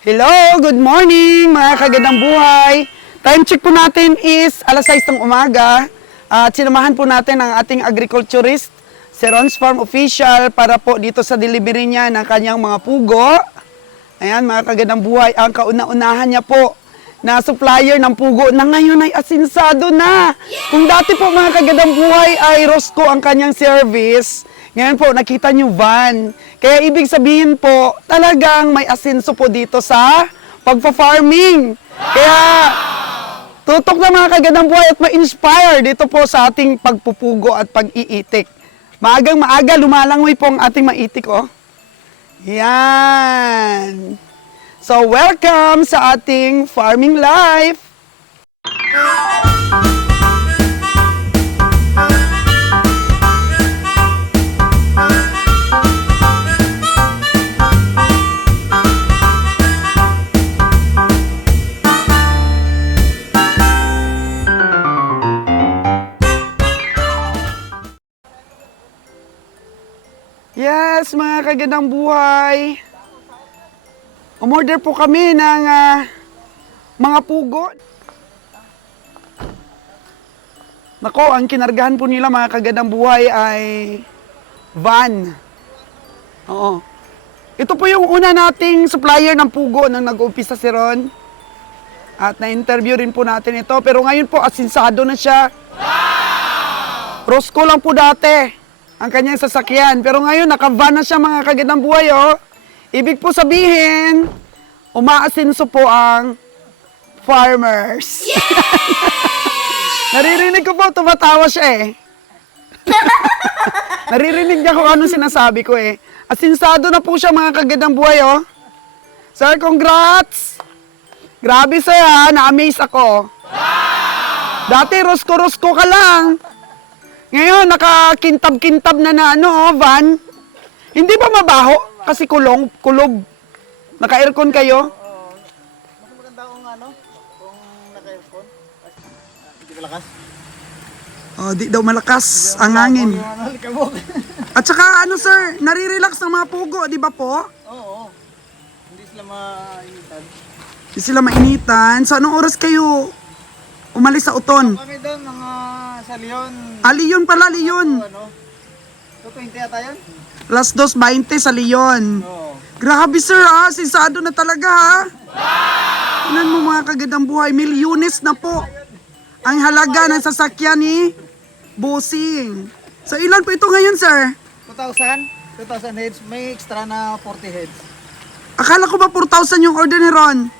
Hello, good morning mga kagandang buhay. Time check po natin is alas 6 ng umaga. At sinamahan po natin ang ating agriculturist, si Ron's Farm Official, para po dito sa delivery niya ng kanyang mga pugo. Ayan mga kagandang buhay, ang kauna-unahan niya po na supplier ng pugo na ngayon ay asinsado na. Kung dati po mga kagandang buhay ay Rosco ang kanyang service, ngayon po nakita niyo van. Kaya ibig sabihin po, talagang may asenso po dito sa pagpa-farming. Kaya tutok na mga kagandang buhay at ma-inspire dito po sa ating pagpupugo at pag-iitik. Maagang maaga lumalangoy po ang ating maitik, oh. Yan. So welcome sa ating farming life. Yes, mga kagandang buhay. Umorder po kami ng mga pugo. Nako, ang kinargahan po nila mga kagandang buhay ay van. Oo. Ito po yung una nating supplier ng pugo nang nag-umpisa si Ron. At na-interview rin po natin ito. Pero ngayon po, asinsado na siya. Wow! Rosco lang po dati ang kanyang sasakyan. Pero ngayon, naka-van na siya mga kagandang buhay, oh. Ibig po sabihin, umaasinso po ang farmers. Naririnig ko po, tumatawa siya eh. Naririnig niya kung anong sinasabi ko eh. Asinsado na po siya mga kagandang buhay, oh. Sir, congrats! Grabe sir ha, na-amaze ako. Dati Rosco-Rosco ka lang. Ngayon, nakakintab-kintab na van. Hindi ba mabaho? Kasi kulob. Naka-aircon kayo? Oo. Mas maganda kung kung naka-aircon. Hindi malakas. Oh, di daw malakas ang hangin. Likabok. At saka sir, nare-relax ng mga pugo, di ba po? Oo. Hindi sila mainitan. Hindi sila mainitan. So, anong oras kayo umalis sa Uton? Kami doon, mga sa Leon. Leon pala, Leon. 220 yata yun? Las 2:20 sa Leon. Oo. Grabe sir ha, sinsado na talaga ha. Tingnan mo mga kagandang buhay, milyones na po ang halaga ng sasakyan ni Bossing. So ilan po ito ngayon sir? 2,000 heads. May extra na 40 heads. Akala ko ba 4,000 yung order ni Ron?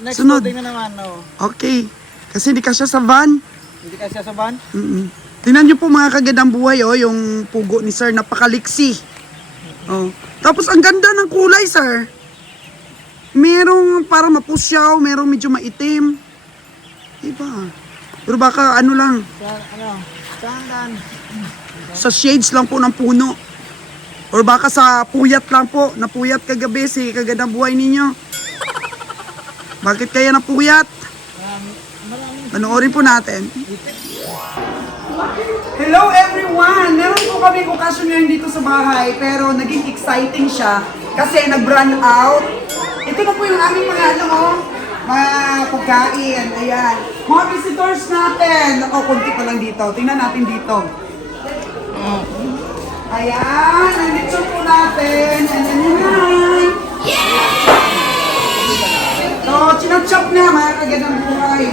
Next Sunod. loading na naman, Okay, kasi hindi ka siya sa van. Hindi ka siya sa van? Tingnan niyo po mga kagandang buhay, oh, yung pugo ni sir, napakaliksi. Oh. Tapos ang ganda ng kulay sir. Merong para mapusyaw, merong medyo maitim. Diba? Pero baka lang, Saan? sa shades lang po ng puno. Or baka sa puyat lang po, napuyat kagabi si kagandang buhay ninyo. Bakit kaya napuyat? Panoorin po natin. Hello everyone! Meron po kami okasyon ngayon dito sa bahay, pero naging exciting siya kasi nag-run out. Ito na po yung aming mga mga pagkain. Ayan. Mga visitors natin. Ako, konti pa lang dito. Tingnan natin dito. Ayan. Nandito po natin. Ayan. So, chinachop na mga kagandang buhay.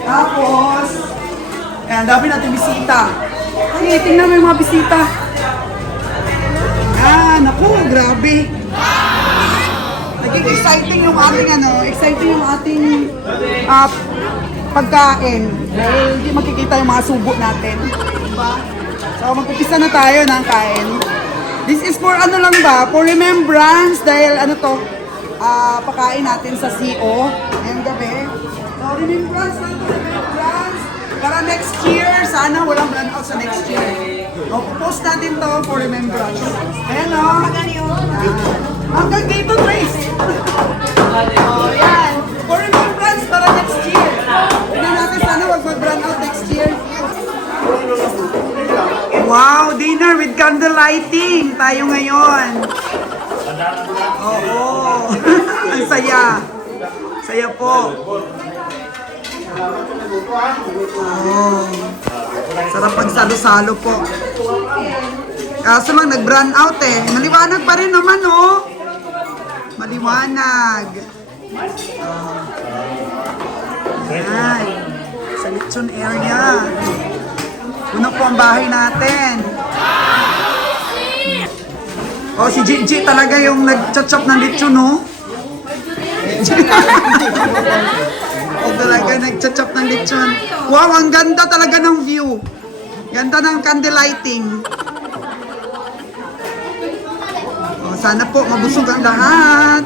Tapos, ayan, dami natin bisita. Ay, tingnan mo yung mga bisita. Ayan, ako, grabe. Naging exciting yung ating pagkain. Dahil hindi makikita yung mga subo natin. Diba? So, mag-upisa na tayo ng kain. This is for for remembrance. Dahil pakain natin sa CO ngayong gabi. So, remembrance. Para next year, sana walang run out sa next year. O, post natin to for remembrance. Ayan o. Hanggang dito, Trace. O, yan. For remembrance para next year. Tignan natin sana wag mag-run out next year. Wow, dinner with candle lighting tayo ngayon. Oo. Ang saya. Saya po. Oh. Sarap pagsalo-salo po. Kaso lang nag-brand out eh. Maliwanag pa rin naman oh. Maliwanag. Oh. Yan. Sa lechon area. Una po ang bahay natin. Oh, si Gigi talaga yung nag-chop ng lechon, no? Oh, talaga nag-chop ng lechon. Wow, ang ganda talaga ng view. Ganda ng candle lighting. Oh, sana po mabusog ang lahat.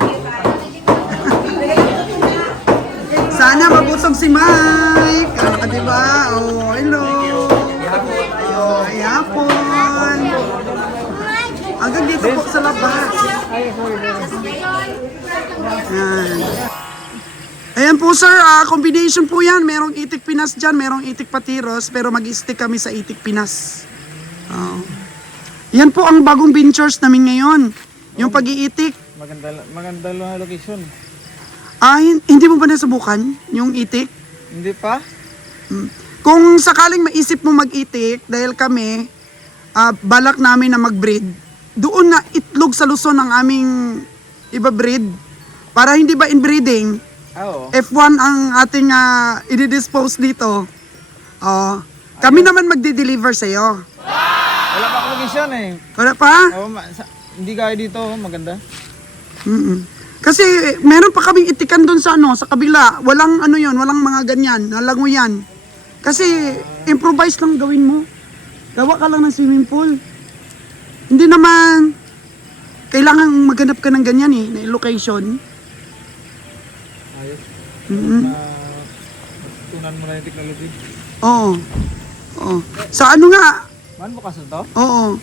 Sana mabusog si Mike. Ah, diba? Oh, hello. Oh, yapon. Hanggang dito po sa labas. Yan. Ayan po sir, combination po yan. Merong itik Pinas dyan, merong itik Patiros, pero mag-stick kami sa itik Pinas. Yan po ang bagong ventures namin ngayon. Yung pag-iitik. Maganda lang location. Hindi mo ba nasubukan yung itik? Hindi pa? Kung sakaling maisip mo mag-itik, dahil kami, balak namin na mag-breed, doon na itlog sa Luzon ang aming iba-breed. Para hindi ba inbreeding, Oo. F1 ang ating i-dispose dito. Kami naman magde-deliver sa'yo. Wala pa akong location eh. Wala pa? Oo, hindi kaya dito, maganda. Kasi meron pa kaming itikan doon sa sa kabila. Walang walang mga ganyan, nalango yan. Kasi improvise lang gawin mo. Gawa ka lang ng swimming pool. Hindi naman kailangan maghanap ka ng ganyan na location. Ayos. Mm-hmm. Tunan mo na yung technology. Oo. Oo. Sa ano nga? Man bukas na to? Oo.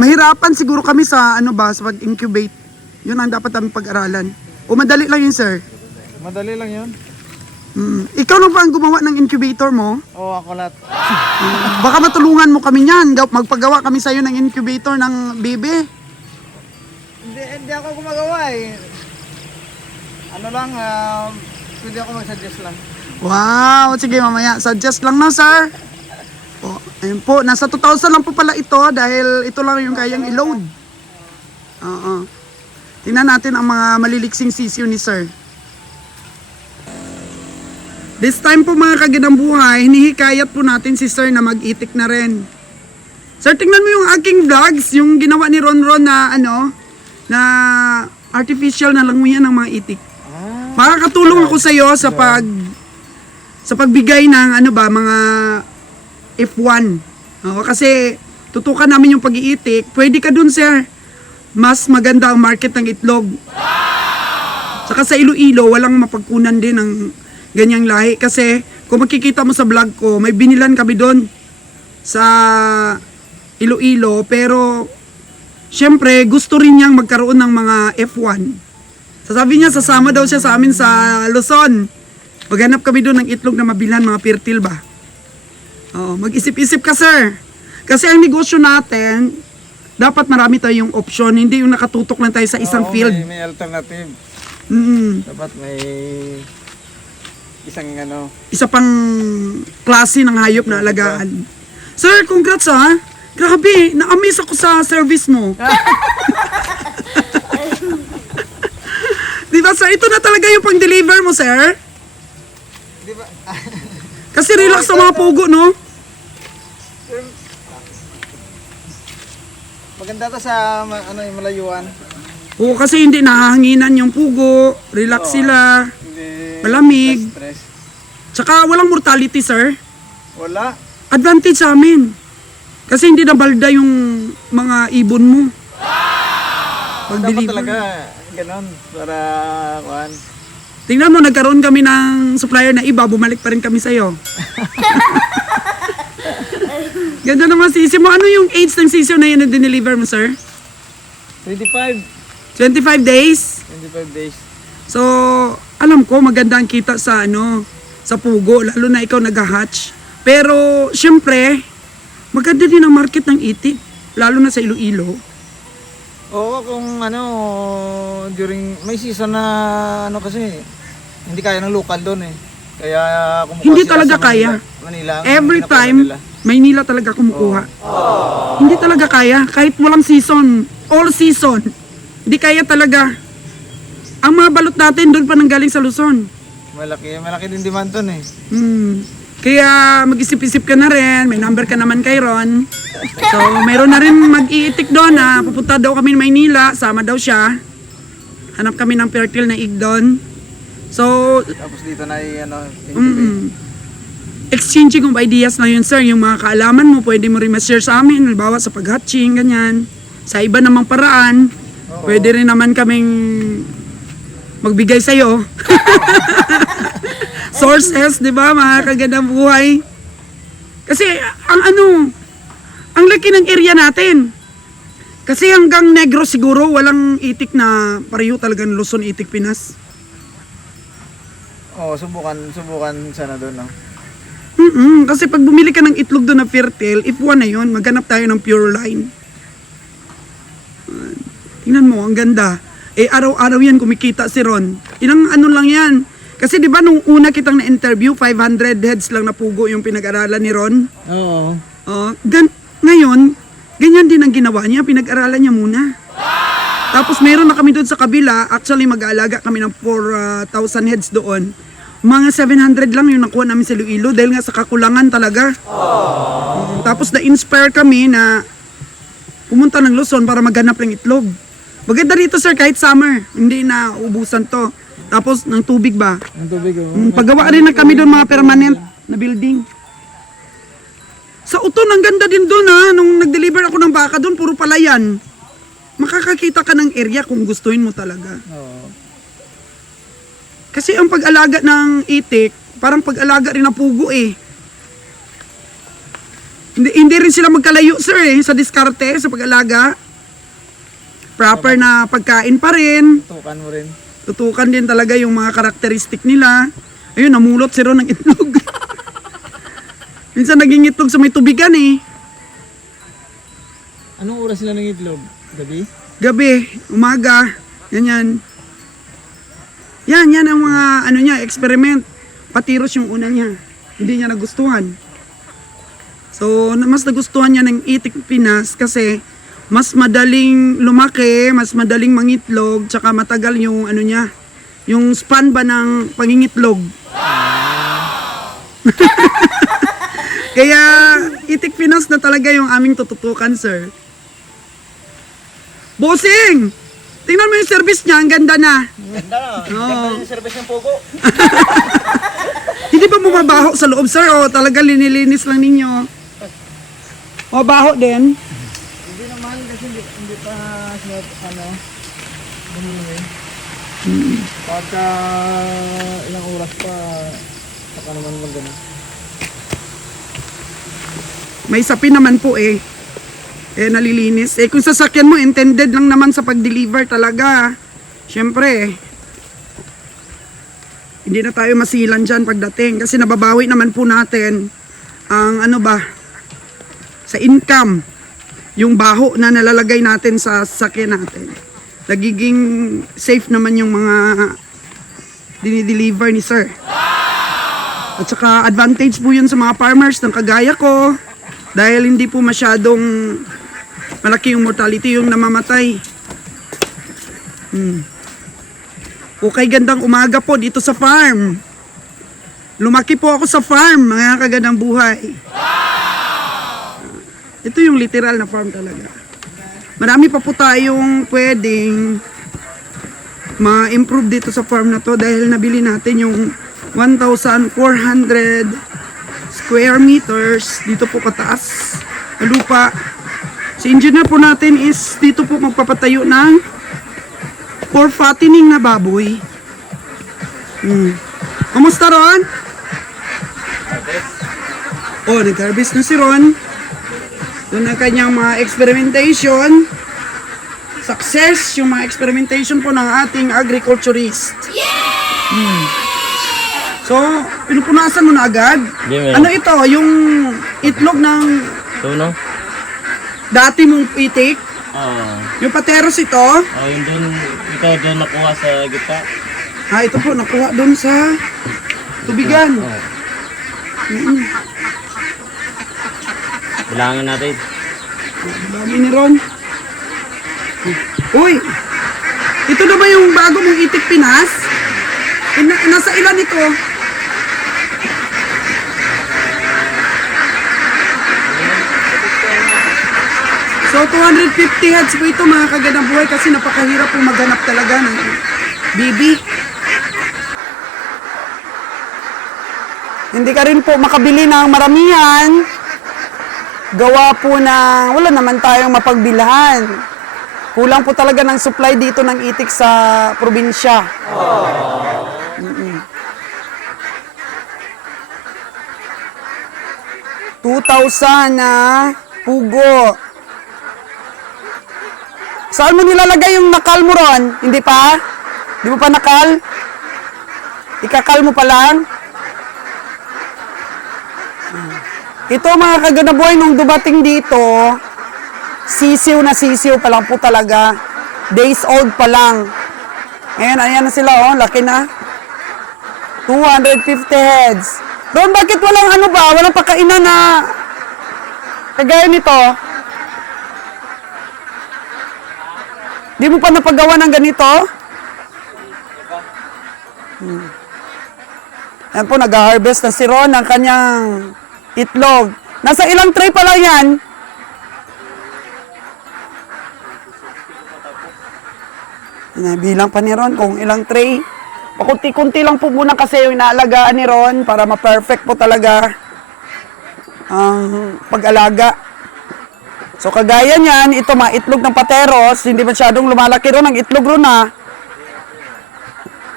Mahirapan siguro kami sa sa pag-incubate. Yun ang dapat namin pag-aralan. O madali lang yun, sir. Madali lang yun. Ikaw lang ba ang gumawa ng incubator mo? Oo, ako lahat. Baka matulungan mo kami niyan. Magpagawa kami sa'yo ng incubator ng bebe. Hindi ako gumagawa eh. Ano lang, pwede ako mag-suggest lang. Wow! Sige, mamaya. Suggest lang na, sir. O, ayun po. Nasa 2,000 lang po pala ito dahil ito lang yung kayang i-load. Oo. Tingnan natin ang mga maliliksing sisiyo ni sir. This time po mga kagandang buhay, hinihikayat po natin si sir na mag-itik na rin. Sir, tingnan mo yung aking vlogs, yung ginawa ni Ronron na na artificial na languyan ng mga itik. Makakatulong ako sa iyo sa pagbigay ng mga F1. Kasi tutukan namin yung pag-iitik. Pwede ka dun, sir. Mas maganda ang market ng itlog. Saka sa Iloilo, walang mapagkunan din ng ganyang lahi. Kasi kung makikita mo sa vlog ko, may binilan kami doon sa Iloilo. Pero syempre, gusto rin niyang magkaroon ng mga F1. Sasabi niya, sasama daw siya sa amin sa Luzon. Maghanap kami doon ng itlog na mabilhan, mga pirtil ba? Mag-isip-isip ka, sir. Kasi ang negosyo natin, dapat marami tayong option. Hindi yung nakatutok lang tayo sa isang field. May alternative. Dapat may isang isa pang klase ng hayop na alagaan. Sir, congrats ha. Grabe, na-amaze ako sa service mo. Diba sir, ito na talaga yung pang-deliver mo, sir? Diba? Kasi relax sa mga pugo, no? Maganda to sa yung malayuan. Oo, kasi hindi nahahanginan yung pugo. Relax sila. Hindi Malamig. stress. Tsaka walang mortality, sir. Wala. Advantage sa amin. Kasi hindi nabalda yung mga ibon mo. Dapat talaga ganon para kuan. Tingnan mo, nagkaroon kami ng supplier na iba, bumalik pa rin kami sa'yo. Ganda naman sisi mo. Ano yung age ng sisi na yun na dineliver mo, sir? 25 days? 25 days. So, alam ko, maganda ang kita sa sa pugo, lalo na ikaw nag-hatch. Pero, syempre, maganda din ang market ng itik, lalo na sa Iloilo. Oo, kung ano, during, may season na ano kasi, hindi kaya ng local doon eh. Kaya kumukuha Hindi sila talaga sa Manila. kaya. Manila ang Every pinakuha time, nila. Maynila talaga kumukuha. Hindi talaga kaya, kahit walang season, all season. Hindi kaya talaga. Ang mga balot natin doon pa nanggaling sa Luzon. Malaki din demand doon eh. Kaya mag-isip-isip ka na rin, may number ka naman kay Ron. So, mayroon na rin mag-iitik doon na pupunta daw kami ng Maynila, sama daw siya. Hanap kami ng fertile na ig doon. So, Tapos dito na ano, exchanging of ideas na yun, sir. Yung mga kaalaman mo, pwede mo rin ma-share sa amin. Halimbawa sa pag-hatching, ganyan. Sa iba namang paraan, pwede rin naman kaming magbigay sa'yo. Sources, di ba, mga kagandang buhay. Kasi, ang laki ng area natin. Kasi hanggang Negros siguro, walang itik na pareho talagang Luzon, itik Pinas. Oo, subukan sana doon, no? Kasi pag bumili ka ng itlog doon na fertile, if one na yun, maghanap tayo ng pure line. Tingnan mo, ang ganda. Araw-araw yan kumikita si Ron. Ilang ano lang yan. Kasi di ba nung una kitang na-interview, 500 heads lang na pugo yung pinag-aralan ni Ron. Oo. Ngayon, ganyan din ang ginawa niya, pinag-aralan niya muna. Tapos meron na kami doon sa kabila, actually mag-aalaga kami ng 4,000 heads doon. Mga 700 lang yung nakuha namin sa Iloilo dahil nga sa kakulangan talaga. Tapos na-inspire kami na pumunta ng Luzon para maghanap ng itlog. Maganda dito sir, kahit summer, hindi na ubusan to. Tapos ng tubig ba? Ang tubig, Paggawa rin na kami doon mga permanent na building. Sa Uton, ang ganda din doon ha. Nung nag-deliver ako ng baka doon, puro palayan. Makakakita ka ng area kung gustuin mo talaga. Oo. Kasi ang pag-alaga ng itik, parang pag-alaga rin ng pugo eh. Hindi rin sila magkalayo sir sa diskarte, sa pag-alaga. Proper na pagkain pa rin. Tukan mo rin. Tutukan din talaga yung mga karakteristik nila. Ayun, namulot si Ron ng itlog. Minsan naging itlog sa may tubigan eh. Anong oras sila ng itlog? Gabi? Gabi, umaga, ganyan. Yan ang mga ano niya, experiment. Patiros yung una niya. Hindi niya nagustuhan. So, mas nagustuhan niya ng itik Pinas kasi mas madaling lumaki, mas madaling mangitlog, tsaka matagal yung ano niya, yung span ba ng pangingitlog. Kaya itik Pinas na talaga yung aming tututukan, sir. Bossing! Tingnan mo yung service niya, ang ganda na. Ganda na. Ganda yung service ng Pogo. Hindi ba bumabaho sa loob, sir? O talaga linilinis lang ninyo? O baho din? Hindi naman kasi hindi pa siya bumili. Pagka ilang oras pa, saka naman maganda. May sapin naman po eh. Nalilinis. Kung sasakyan mo, intended lang naman sa pag-deliver talaga. Siyempre, hindi na tayo masilan dyan pagdating. Kasi nababawi naman po natin ang sa income. Yung baho na nalalagay natin sa sasakyan natin. Nagiging safe naman yung mga dinideliver ni sir. At saka advantage po yun sa mga farmers ng kagaya ko. Dahil hindi po masyadong malaki yung mortality yung namamatay. Okay, gandang umaga po dito sa farm. Lumaki po ako sa farm, mga kagandang buhay. Ito yung literal na farm talaga. Marami pa po tayong pwedeng ma-improve dito sa farm na to dahil nabili natin yung 1,400 square meters dito po kataas na lupa. Si engineer po natin is dito po magpapatayo ng for fattening na baboy. Kamusta Ron? Oh, nag-harvest na si Ron. Doon ang kanyang mga experimentation. Success yung mga experimentation po ng ating agriculturist. So, pinupunasan mo na agad. Ano ito? Yung itlog ng Tuno? dati mong itik? Oo. Yung pateros ito, Yung doon, ito doon nakuha sa gitna. ito po, nakuha doon sa tubigan. Bilangan natin. Dami ni Ron. Uy! Ito na ba yung bago mong itik Pinas? Nasa ilan ito? So, 250 heads po ito mga kagandang buhay kasi napakahirap po maghanap talaga ng bibi. Hindi ka rin po makabili ng maramihan. Gawa po na wala naman tayong mapagbilhan. Kulang po talaga ng supply dito ng itik sa probinsya. 2,000 na pugo. Saan mo nilalagay yung nakal mo ron? Hindi pa? Di mo pa nakal? Ikakal mo pa lang? Ito mga kaganaboy, nung dumating dito, sisiw na sisiw pa lang po talaga. Days old pa lang. Ngayon, ayan na sila, oh, laki na. 250 heads. Ron, bakit walang ano ba? Walang pakainan na kagaya nito? Di mo pa napagawa ng ganito? Ayan po, nag-harvest na si Ron ng kanyang itlog. Nasa ilang tray pa lang yan? Bilang pa ni Ron kung ilang tray. Pakunti-kunti lang po muna kasi yung inaalagaan ni Ron para ma-perfect po talaga ang pag-alaga. So kagaya niyan, ito mga itlog ng pateros, hindi masyadong lumalaki ron ang itlog ron ha.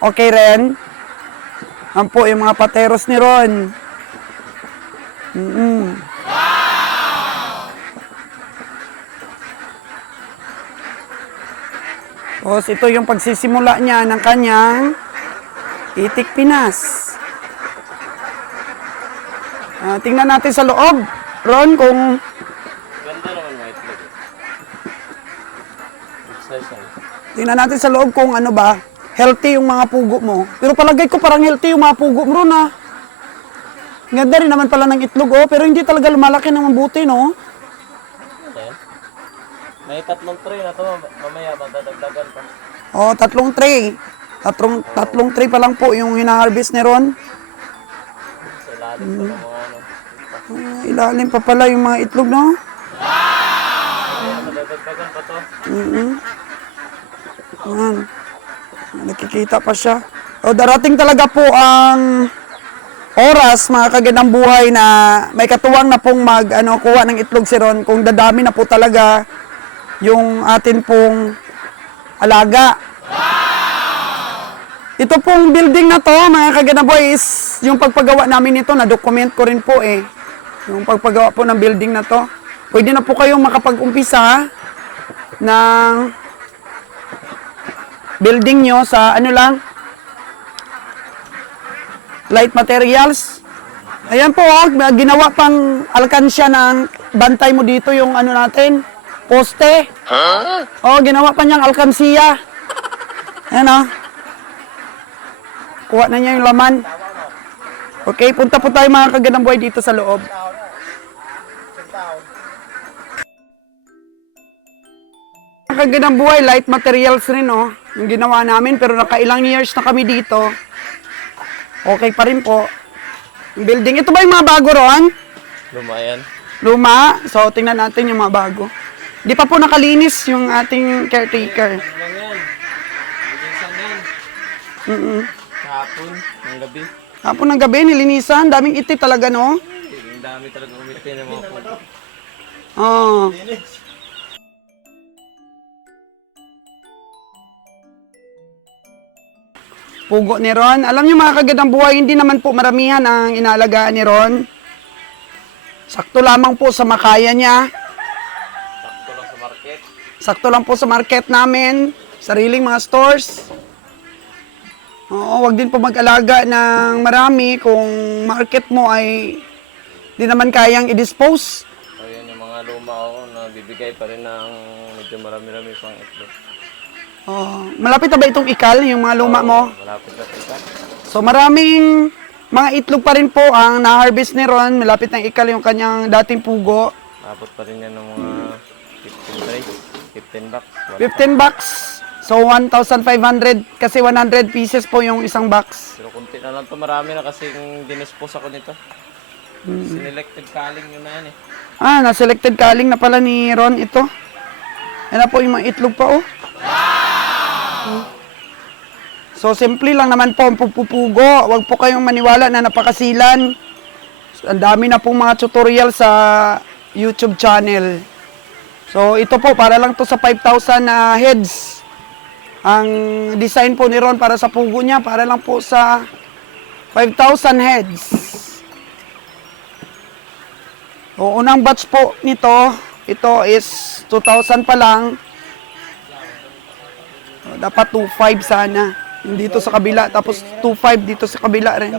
Okay rin. Yan po yung mga pateros ni Ron. Tapos ito yung pagsisimula niya ng kanyang itik Pinas. Tingnan natin sa loob, Ron, kung Ganda naman mga itlog. tingnan natin sa loob kung ano ba, healthy yung mga pugo mo. Pero palagay ko parang healthy yung mga pugo mo ron ha. Ganda rin naman pala ng itlog oh, pero hindi talaga lumalaki ng mabuti no. May 3 tray na to, mamaya madadagdagan pa. Oh, 3 tray. Tatlong tray pa lang po yung hina-harvest ni Ron. Sa ilalim pa ng mga ano. Ilalim pa pala yung mga itlog no. Madadagdagan pa to. Ayan. Nakikita pa siya. O, darating talaga po ang oras, mga kagandang buhay, na may katuwang na pong kuha ng itlog si Ron. Kung dadami na po talaga yung atin pong alaga. Ito pong building na to, mga kagandang buhay, is yung pagpagawa namin nito, na-document ko rin po eh. Yung pagpagawa po ng building na to. Pwede na po kayong makapag-umpisa ng building nyo sa ano lang, light materials. Ayan po, ginawa pang alkansya ng bantay mo dito yung ano natin, poste. Oh, ginawa pa niyang alkansiya. Ayan o. Kuha na niya yung laman. Okay, punta po tayo mga kagandang buhay dito sa loob. Mga kagandang buhay, light materials rin oh, yung ginawa namin, pero nakailang years na kami dito. Okay pa rin po. Yung building, ito ba yung mga bago ron? Luma yan. Luma. So, tingnan natin yung mga bago. Di pa po nakalinis yung ating caretaker. Lang yan. Linisan yan. Kahapon, ng gabi. Hapon ng gabi, nilinisan. Daming itit talaga, no? Ang dami talaga umitin ng mga puto. Oh. Pugo ni Ron. Alam niyo mga kagandang buhay, hindi naman po maramihan ang inaalagaan ni Ron. Sakto lamang po sa makaya niya. Sakto lang sa market. Sakto lang po sa market namin. Sariling mga stores. Oo, wag din po mag-alaga ng marami kung market mo ay di naman kayang i-dispose. So yan yung mga luma ako na bibigay pa rin ng medyo marami-rami pang itlog. Oh, malapit na ba itong ikal, yung mga luma mo? Malapit na ito. So maraming mga itlog pa rin po ang na-harvest ni Ron. Malapit na ikal yung kanyang dating pugo. Abot pa rin yan ng mga 15 trays, 15 bucks. 15 bucks. So 1,500 kasi 100 pieces po yung isang box. Pero kunti na lang to, marami na kasi dinispose ako nito. Sinelected culling yun na yan eh. Ah, na-selected culling na pala ni Ron ito. Yan na po yung mga itlog pa oh. So simple lang naman po ang pagpupugo. Huwag po kayong maniwala na napakasilan. Ang dami na pong mga tutorial sa YouTube channel. So ito po para lang to sa 5,000 na heads. Ang design po ni Ron para sa pugo niya para lang po sa 5,000 heads. O unang batch po nito, ito is 2,000 pa lang. O, dapat 2,500 sana. Yung dito sa kabila, tapos 2,500 dito sa kabila rin.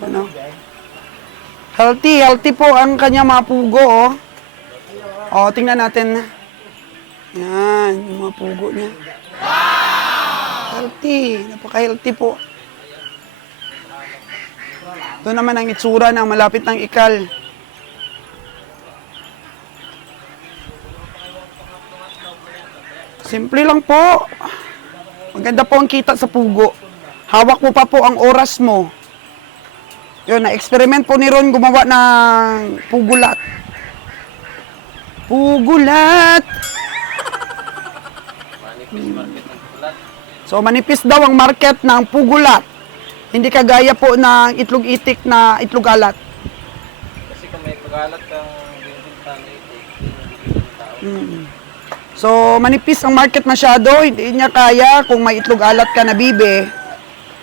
Ano? Healthy po ang kanya mga pugo, oh. O, tingnan natin. Yan, yung mga pugo niya. Healthy, napaka-healthy po. Ito naman ang itsura ng malapit ng ikal. Simple lang po. Maganda po ang kita sa pugo. Hawak mo pa po ang oras mo. Yun, na-experiment po ni Ron gumawa ng pugulat. Pugulat! Manipis market ng pulat. So, manipis daw ang market ng pugulat. Hindi kagaya po ng itlog itik na itlog alat. Kasi kung may pagalat kang binibinta na ito, hindi tao. So, manipis ang market masyado. Hindi niya kaya kung may itlog alat ka na bibe,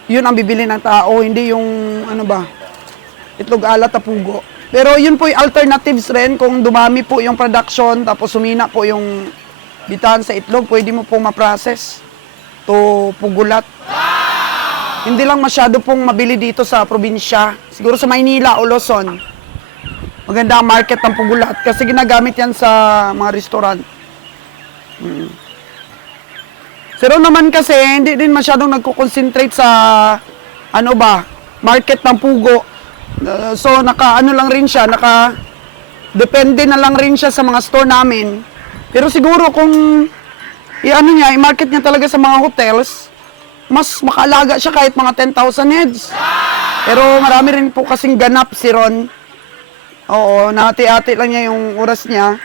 yun ang bibili ng tao. Hindi yung, ano ba, itlog alat na pugo. Pero yun po yung alternatives rin. Kung dumami po yung production, tapos sumina po yung bitaan sa itlog, pwede mo pong ma-process to pugulat. Hindi lang masyado pong mabili dito sa probinsya. Siguro sa Maynila o Luzon. Maganda ang market ng pugulat kasi ginagamit yan sa mga restaurant. Pero naman kasi hindi din masyadong nagko-concentrate sa ano ba, market ng pugo. So naka-ano lang rin siya, depende na lang rin siya sa mga store namin. Pero siguro kung i-ano niya, i-market niya talaga sa mga hotels, mas makaalaga siya kahit mga 10,000 heads. Pero marami rin po kasing ganap si Ron. Oo, nahati-hati lang niya yung oras niya.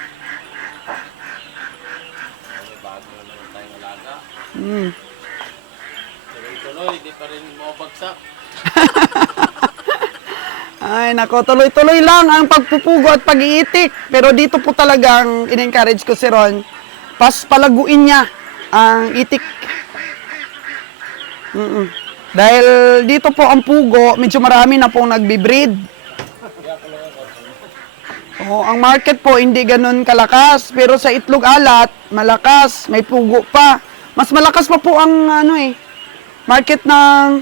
Bago na naman tayong alaga. Tuloy-tuloy, di pa rin mabagsak. Ay, nako, tuloy-tuloy lang ang pagpupugo at pag-iitik. Pero dito po talagang in-encourage ko si Ron, palaguin niya ang itik. Dahil dito po ang pugo, medyo marami na pong nagbi-breed. Ang market po hindi ganun kalakas, pero sa itlog alat, malakas, may pugo pa. Mas malakas pa po ang market ng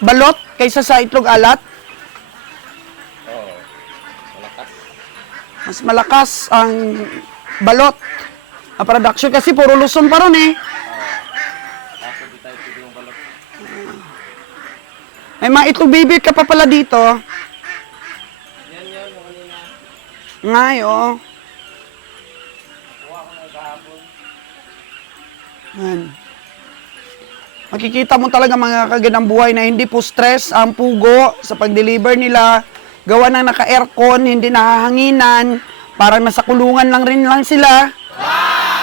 balot kaysa sa itlog alat. Oo, malakas. Mas malakas ang balot. Ang production kasi puro Luzon pa ron eh. Kaso di tayo pwede yung balot. May mga itlog baby ka pa pala dito. Yan, yung kanina. Ngayo. Kuha ko na kahapon. Yan. Makikita mo talaga mga kagandang buhay na hindi po stress ang pugo sa pag-deliver nila. Gawa ng naka-aircon, hindi nahahanginan. Parang nasa kulungan lang sila.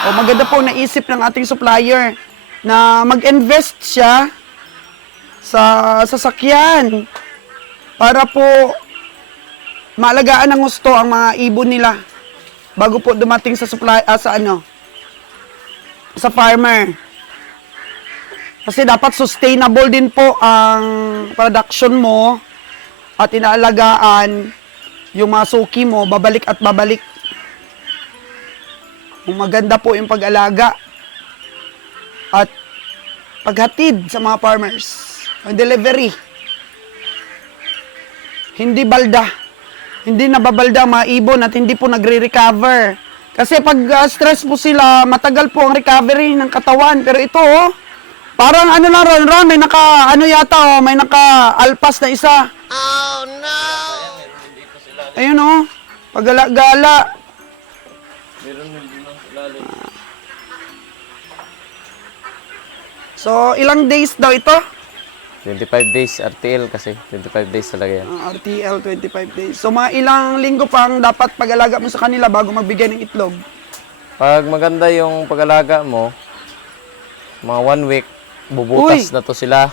O maganda po naisip ng ating supplier na mag-invest siya sa sasakyan para po maalagaan ng gusto ang mga ibon nila bago po dumating sa sa farmer. Kasi dapat sustainable din po ang production mo at inaalagaan yung mga suki mo, babalik at babalik. Maganda po yung pag-alaga at paghatid sa mga farmers. Ang delivery. Hindi balda. hindi nababalda ang mga ibon at hindi po nagre-recover. Kasi pag stress po sila, matagal po ang recovery ng katawan. Pero ito, oh, parang ano lang ron, may naka, ano yata, oh, may naka-alpas na isa. Oh, no! Ayun, oh, pagala-gala. Meron hindi na lalim. So, ilang days daw ito? 25 days RTL kasi. 25 days talaga yan. RTL, 25 days. So, mga ilang linggo pang dapat pag-alaga mo sa kanila bago magbigay ng itlog? Pag maganda yung pag-alaga mo, mga 1 week, bubutas na to sila.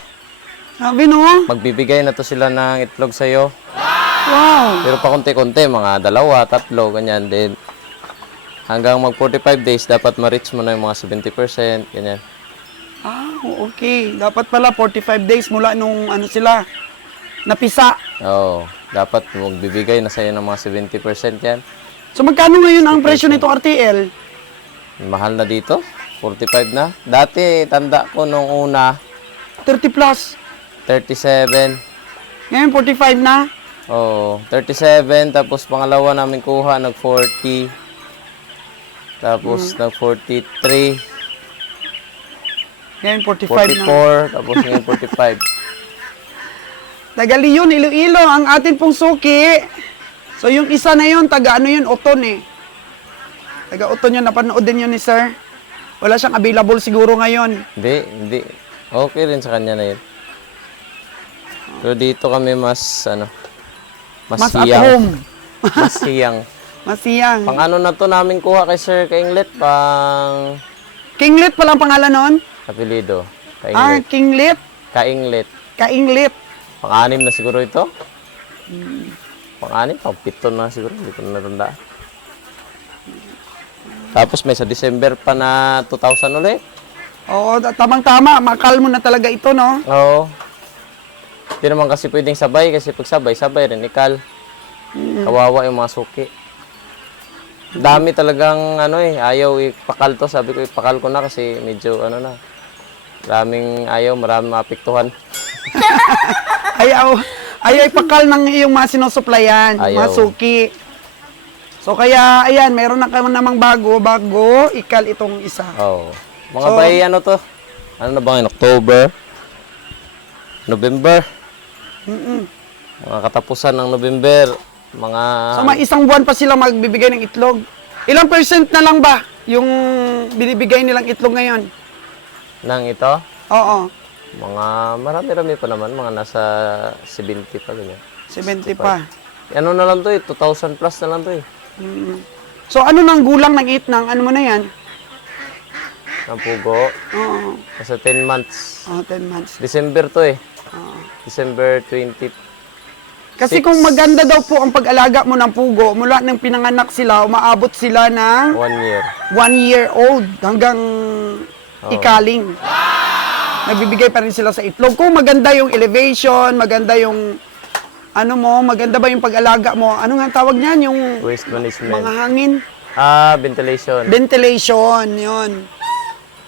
Sabi, no? Magbibigay na to sila ng itlog sa'yo. Wow! Pero pa konti-konti, mga 2, 3, ganyan. Then, hanggang mag 45 days, dapat ma-reach mo na yung mga 70%, ganyan. Ah, okay. Dapat pala 45 days mula nung ano sila, napisa. Oo, dapat magbibigay na sa'yo ng mga 70% yan. So, magkano ngayon ang presyo nito RTL? Mahal na dito, 45 na. Dati, tanda ko nung una, 30 plus. 37. Ngayon, 45 na. Oo, 37. Tapos pangalawa namin kuha, nag-40. Tapos nag-43. Ngayon, 45 na. 44. Tapos ngayon 45. Taga Leon, Iloilo, ang atin pong suki. So, yung isa na yun, taga ano yun, Oton eh. Taga Oton yun, napanood din yun ni Sir. Wala siyang available siguro ngayon. Hindi. Okay rin sa kanya na yun. Pero dito kami mas, mas Mas at hiyang. home. Mas hiyang. Masiyang. Pang ano na to namin kuha kay Sir Kainglet, pang Kinglet pala ang pangalan nun? apelido. Ah, Kainglet. Kinglet. Kainglet. Kainglet. Pang-anim na siguro ito. Pang-anim, pang-pito na siguro. Hindi ko na natandaan. Tapos may sa December pa na 2,000 ulit. Oo, tamang-tama. Makalmo na talaga ito, no? Oo. Hindi naman kasi pwedeng sabay kasi pag sabay rin ikal. Kawawa yung mga suki. Dami talagang ayaw ipakal to. Sabi ko ipakal ko na kasi medyo maraming maraming maapektuhan. Ayaw ipakal ng iyong mga sinusuplayan, Ayaw. mga suki. So kaya, ayan, meron na ka namang bago ikal itong isa. Oo. Mga bay to? Ano na ba ngayon? October? November? Mga katapusan ng November. Mga So may isang buwan pa sila magbibigay ng itlog. Ilang percent na lang ba yung binibigay nilang itlog ngayon? nang ito? Oo, Mga marami-rami pa naman. Mga nasa 70 pa ganyan. 70 pa. Ano na lang to 2,000 plus na lang to So ano nang gulang ng itnang? Ano mo na yan? Ang pugo. Oo, Nasa 10 months. 10 months. December to December 20. Kasi kung maganda daw po ang pag-alaga mo ng pugo, mula nang pinanganak sila, umaabot sila ng 1 year. 1 year old hanggang ikaling. Nagbibigay pa rin sila sa itlog. Kung maganda yung elevation, maganda yung maganda ba yung pag-alaga mo? Ano nga tawag niyan? Yung Waste management. mga hangin? Ventilation. Ventilation, yun.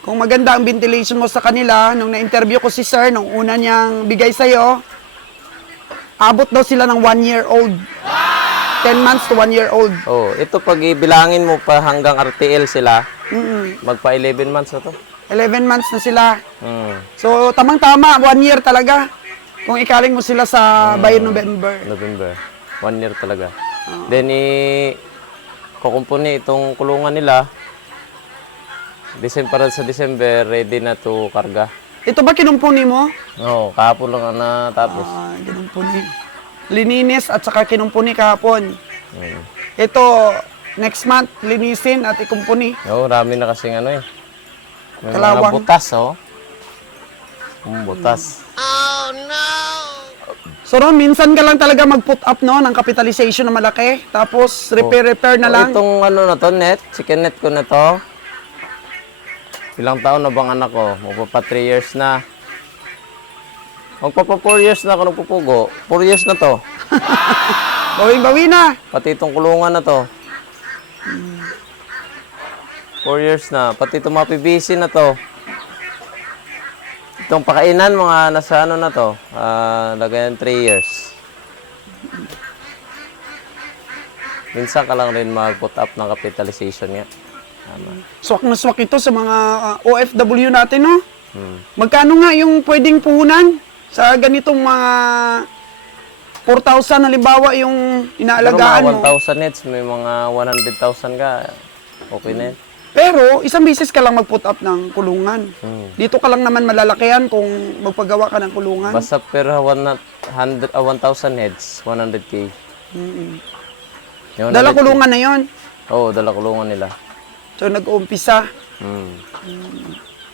Kung maganda ang ventilation mo sa kanila, nung na-interview ko si Sir, nung una niyang bigay sa'yo, abot daw sila ng 1 year old. 10 months to 1 year old. Oh, ito pag ibilangin mo pa hanggang RTL sila, magpa 11 months na to. 11 months na sila. Mm. So, tamang-tama, 1 year talaga. Kung ikaling mo sila sa by November. November. 1 year talaga. Then, kukumpuni itong kulungan nila. Para sa December, ready na to karga. Ito ba kinumpuni mo? Oo, kahapon lang natapos. Kinumpuni. Lininis at saka kinumpuni kahapon. Mm. Ito, next month, linisin at ikumpuni. Oo, rami na kasing May Kalawang. mga butas, butas. So Ron, minsan ka lang talaga mag-put up ng capitalization na malaki. Tapos repair na lang. Itong na to, chicken net ko na to. Ilang taon na bang anak ko? Magpapa 3 years na. Magpapa 4 years na ako nagpupugo. 4 years na to. Bawing-bawi na. Pati itong kulungan na to. 4 years na. Pati itong mga PVC na to. Itong pakainan, mga nasa na to. Lagayan 3 years. minsan ka lang rin mag-put up ng capitalization nga. Tama. Swak na swak ito sa mga OFW natin, no? Hmm. Magkano nga yung pwedeng puhunan sa ganitong mga 4,000 halimbawa yung Pero inaalagaan mga mo? 1,000 nets, may mga 100,000 ka, okay na yan. Pero isang beses ka lang mag-put up ng kulungan. Hmm. Dito ka lang naman malalakihan kung magpagawa ka ng kulungan. Basta per 1,000 heads, 100K. Yung Dala 100K. kulungan na yon. Oo, dala kulungan nila. So nag-uumpisa. Hmm.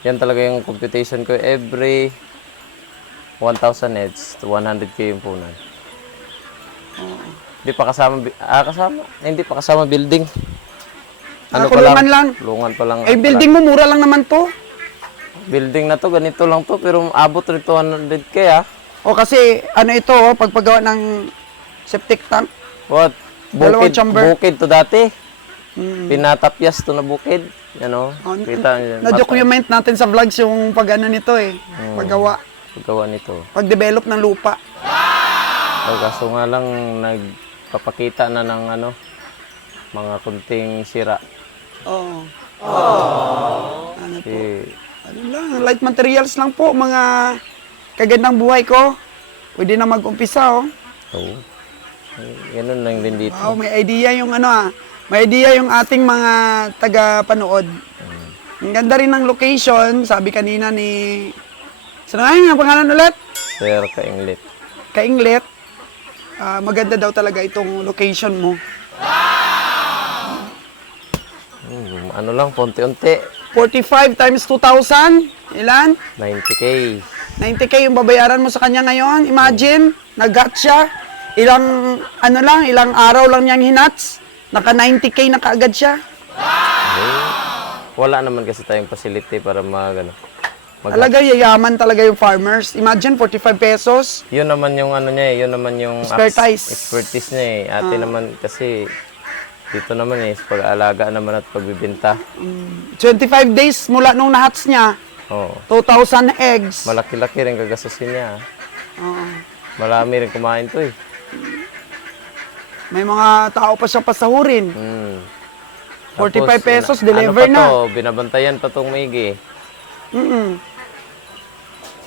Yan talaga yung computation ko. Every 1,000 heads to 100K yung punan. Hindi pa kasama, kasama? Hindi pa kasama building. Kulungan lang. Kulungan pa lang. Eh, building mo, mura lang naman to. Building na to, ganito lang to, pero abot rin 200K O kasi, ano ito, pagpagawa ng septic tank. What? Dalawang chamber. Bukid to dati. Hmm. Pinatapyas to na bukid. Ano? Kita niyo. Na-document natin sa vlogs yung pag-ano nito eh. Paggawa. Paggawa nito. Pag-develop ng lupa. Kaso nga lang, nagpapakita na ng ano, mga kunting sira. Oo. Ano po? Eh, Ano lang, light materials lang po, mga kagandang buhay ko. Pwede na mag-umpisa, oh. oo. Ganun lang din dito. Wow, may idea yung ano may idea yung ating mga taga-panood. Ang ganda rin ng location, sabi kanina ni... Sino nga yung pangalan ulit? Sir Kainglit. Kainglet. Maganda daw talaga itong location mo. Ano lang, konti-unti. 45 times 2,000, ilan? 90K. 90K yung babayaran mo sa kanya ngayon. Imagine, nag-got siya. Ilang araw lang niyang hinats. Naka 90K na kaagad siya. Wala naman kasi tayong facility para mag. Talaga yayaman talaga yung farmers. Imagine 45 pesos. Yun naman yung ano niya yun naman yung expertise niya Ate naman kasi dito naman sa pag-aalaga naman at pagbibenta. 25 days mula nung nahats niya. Oo. 2,000 eggs. Malaki-laki rin gagastusin niya. Oo. Marami rin kumain to May mga tao pa siyang pasahurin. 45 Tapos, pesos, deliver ano pa na. to, binabantayan pa tong maigi.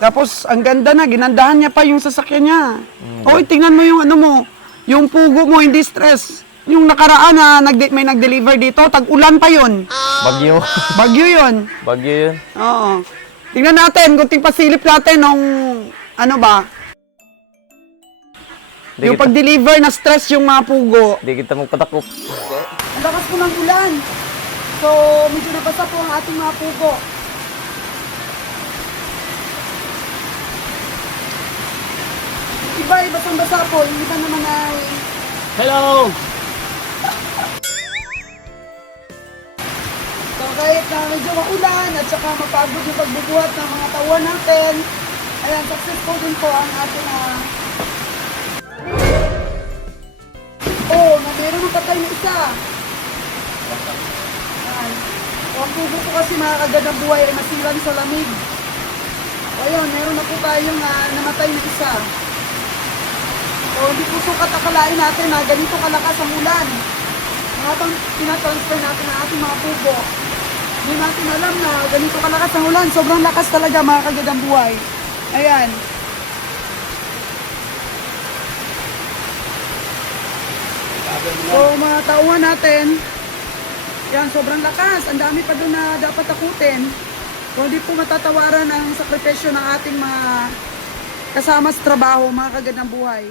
Tapos, ang ganda na, ginandahan niya pa yung sasakyan niya. Oy, tingnan mo yung ano mo, yung pugo mo, hindi stress. Yung nakaraan na may nag-deliver dito, tag-ulan pa yon. Bagyo. Bagyo yon. Bagyo yun. Oo. Tingnan natin, kunting pasilip natin nung, ano ba, yung pag-deliver na stress yung mga pugo. Di kita magpatakop. Ang lakas po ng ulan. So, medyo nabasa po ang ating mga pugo. Iba, basang-basa po. Yung iba naman ay... Hello! So, kahit na medyo maulan at saka mapagod yung pagbubuhat ng mga tauhan natin, ayan, successful din po ang ating na meron ng patay na isa. Ayan. So, ang pugo po kasi mga kagandang buhay ay masilan sa lamig. O ayun, meron na po tayong namatay na isa. So, hindi po sukat akalain natin na ganito kalakas ang ulan. Habang tinatransfer natin ang ating mga pugo, hindi natin alam na ganito kalakas ang ulan. Sobrang lakas talaga mga kagandang buhay. Ayan. So, mga tauhan natin, yan, sobrang lakas. Ang dami pa doon na dapat takutin. Kung hindi po matatawaran ang sakripisyo ng ating mga kasama sa trabaho, mga kagandang buhay.